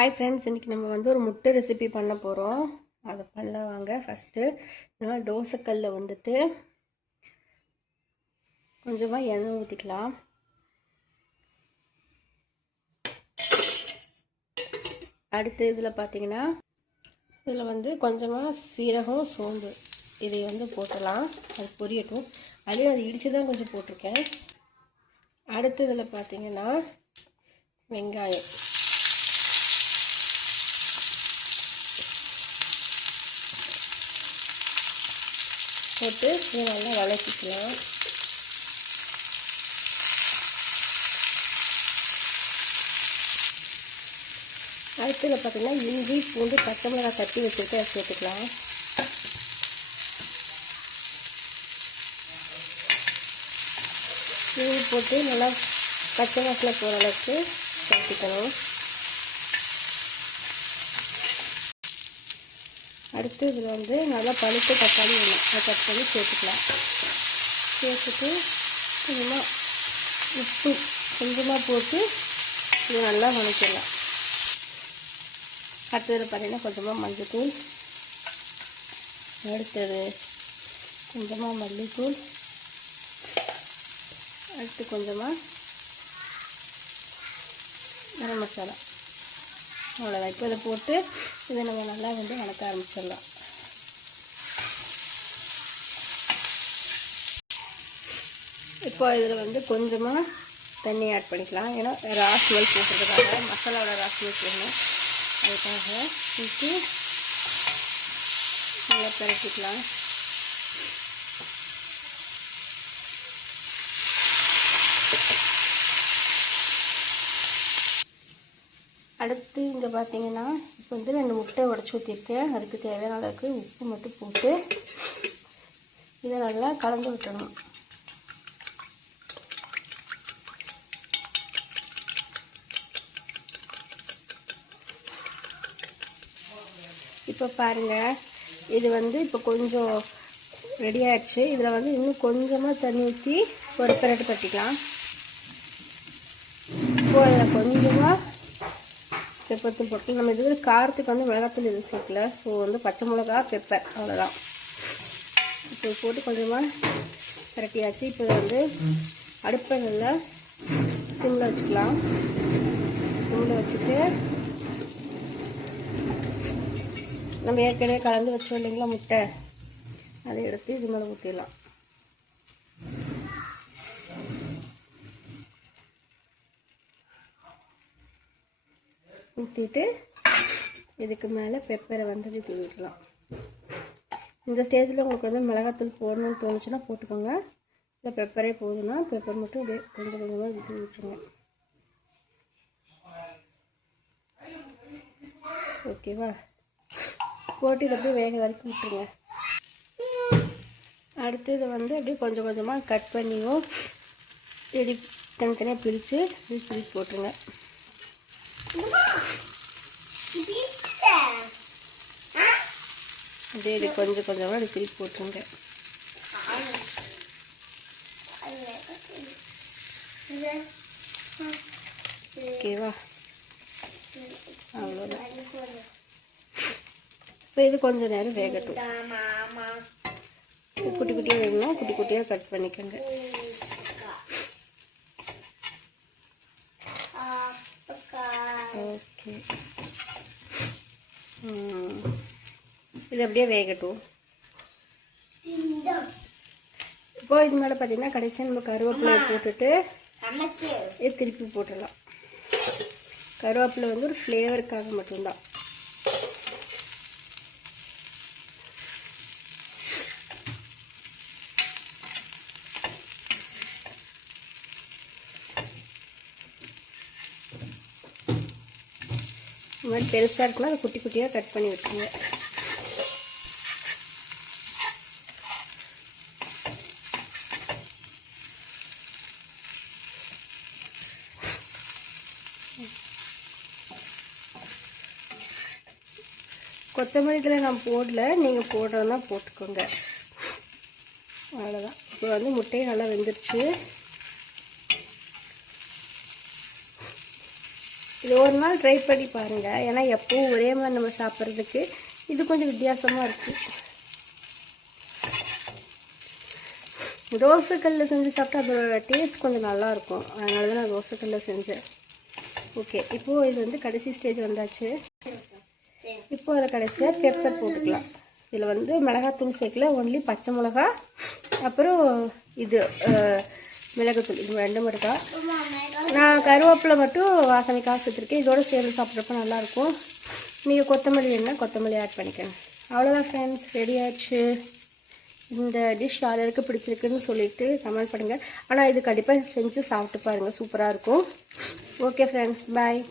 Hi friends, இன்றைக்கி நம்ம வந்து ஒரு முட்டை ரெசிபி பண்ண போகிறோம். அதை பண்ண வாங்க. ஃபஸ்ட்டு இந்த தோசைக்கல்லில் வந்துட்டு கொஞ்சமாக எண்ணெய் ஊற்றிக்கலாம். அடுத்து இதில் பார்த்தீங்கன்னா இதில் வந்து கொஞ்சமாக சீரகம், சோம்பு இதை வந்து போட்டலாம். அது பொரியட்டும். அதுலேயும் அது இடித்து தான் கொஞ்சம் போட்டிருக்கேன். அடுத்து இதில் பார்த்தீங்கன்னா வெங்காயம், போட்டு இதை நல்லா வதக்கிக்கலாம். அடுத்தது பார்த்தீங்கன்னா இஞ்சி, பூண்டு, பச்சை மிளகாய் தட்டி வச்சுட்டு அதை சேர்த்துக்கலாம். இஞ்சி போட்டு நல்லா பச்சை வாசனை போகிற அளவுக்கு சேர்த்துக்கணும். அடுத்து இதில் வந்து நல்லா பழுத்த தக்காளி வேணும், அதை கட் பண்ணி சேர்த்துக்கலாம். சேர்த்துட்டு கொஞ்சமாக உப்பு கொஞ்சமாக போட்டு இதை நல்லா வதக்கிடலாம். அடுத்தது பார்த்திங்கன்னா கொஞ்சமாக மஞ்சள்தூள், அடுத்தது கொஞ்சமாக மல்லித்தூள், அடுத்து கொஞ்சமாக கரம் மசாலா. அவ்வளோதான். இப்போ இதை போட்டு இதை நம்ம நல்லா வந்து வதக்க ஆரம்பிச்சிடலாம். இப்போ இதில் வந்து கொஞ்சமாக தண்ணி ஆட் பண்ணிக்கலாம். ஏன்னா ராஸ்மல் போட்டுறதுக்காக, மசாலாவோட ராஸ்மல் போடணும். அதுக்காக ஊற்றி நல்லா பரட்டிக்கலாம். அடுத்து இங்கே பார்த்தீங்கன்னா இப்போ வந்து 2 முட்டை உடச்சி ஊற்றிருக்கேன். அதுக்கு தேவையான அளவுக்கு உப்பு மட்டும் போட்டு இதை நல்லா கலந்து விட்டணும். இப்போ பாருங்கள், இது வந்து இப்போ கொஞ்சம் ரெடி ஆகிடுச்சு. இதில் வந்து இன்னும் கொஞ்சமாக தண்ணி ஊற்றி ஒரு பிரட்டு தட்டிக்கலாம். இப்போ அதில் கொஞ்சமாக பெப்பர் போட்டு நம்ம இது காரத்துக்கு வந்து மிளகாத்தூள் எதுவும் சேர்க்கல. ஸோ வந்து பச்சை மிளகா, பெப்பர், அவ்வளோதான். இப்போ போட்டு கொஞ்சமாக பரட்டியாச்சு. இப்போ வந்து அடுப்பை நல்லா சிம்மில் வச்சுக்கலாம். சிம்மில் வச்சுட்டு நம்ம ஏற்கனவே கலந்து வச்சோம் இல்லைங்களா முட்டை, அதை எடுத்து இது மேலே ஊற்றிடலாம். ஊற்றிட்டு இதுக்கு மேலே பெப்பரை வந்து தூவிடலாம். இந்த ஸ்டேஜில் உங்களுக்கு வந்து மிளகாத்தூள் போடணும்னு தோணுச்சுன்னா போட்டுக்கோங்க. இல்லை பெப்பரே போதுன்னா பெப்பர் மட்டும் அப்படியே கொஞ்சம் கொஞ்சமாக ஊற்றி வச்சுருங்க. ஓகேவா? போட்டு இதை அப்படியே வேக வரைக்கும் விட்டுருங்க. அடுத்து இதை வந்து அப்படியே கொஞ்சம் கொஞ்சமாக கட் பண்ணியும் இப்படி தனித்தனியாக பிரித்து இப்படி போட்டுருங்க. அப்படியே இது கொஞ்சம் கொஞ்சமாக அப்படி பிரித்து போட்டுருங்க. ஓகேவா? அவ்வளோதான். இப்போ இது கொஞ்சம் நேரம் வேகட்டும். குட்டி குட்டியாக வேணும்னா குட்டி குட்டியாக கட் பண்ணிக்கோங்க. ஓகே, இது அப்படியே வேகட்டும். இப்போ இது மேலே பார்த்தீங்கன்னா கடைசியாக நம்ம கருவேப்பிலை போட்டுட்டு இது திருப்பி போட்டுடலாம். கருவேப்பிலை வந்து ஒரு ஃப்ளேவருக்காக மட்டும்தான். இந்த மாதிரி பெருசாக இருக்குன்னா அதை குட்டி குட்டியாக கட் பண்ணி விட்டுருங்க. கொத்தமல்லி இதில் நான் போடல, நீங்கள் போடுறதுனா போட்டுக்கோங்க. அவ்வளோதான். இப்போ வந்து முட்டையை நல்லா வெந்துருச்சு. இது ஒரு நாள் ட்ரை பண்ணி பாருங்கள். ஏன்னா எப்பவும் ஒரே மாதிரி நம்ம சாப்பிட்றதுக்கு இது கொஞ்சம் வித்தியாசமாக இருக்குது. தோசைக்கல்லில் செஞ்சு சாப்பிட்டா அதோட டேஸ்ட் கொஞ்சம் நல்லாயிருக்கும். அதனால தான் நான் தோசைக்கல்லில் செஞ்சேன். ஓகே, இப்போது இது வந்து கடைசி ஸ்டேஜ் வந்தாச்சு. இப்போ அதில் கடைசியாக பெப்பர் போட்டுக்கலாம். இதில் வந்து மிளகாத்தூள் சேர்க்கல, ஒன்லி பச்சை மிளகா அப்புறம் இது மிளகுத்தூள், இது ரெண்டும் இருக்கா. நான் கருவேப்பிலை மட்டும் வாசனைக்காக சேர்த்துருக்கேன். இதோடு சேர்ந்து சாப்பிட்றப்ப நல்லாயிருக்கும். நீங்கள் கொத்தமல்லி வேணுன்னா கொத்தமல்லி ஆட் பண்ணிக்கோங்க. அவ்வளோதான் ஃப்ரெண்ட்ஸ், ரெடி ஆயிடுச்சு. இந்த டிஷ் யாருக்கு பிடிச்சிருக்குன்னு சொல்லிவிட்டு கமெண்ட் பண்ணுங்கள். ஆனால் இது கண்டிப்பாக செஞ்சு சாப்பிட்டு பாருங்கள், சூப்பராக இருக்கும். ஓகே ஃப்ரெண்ட்ஸ், பாய்.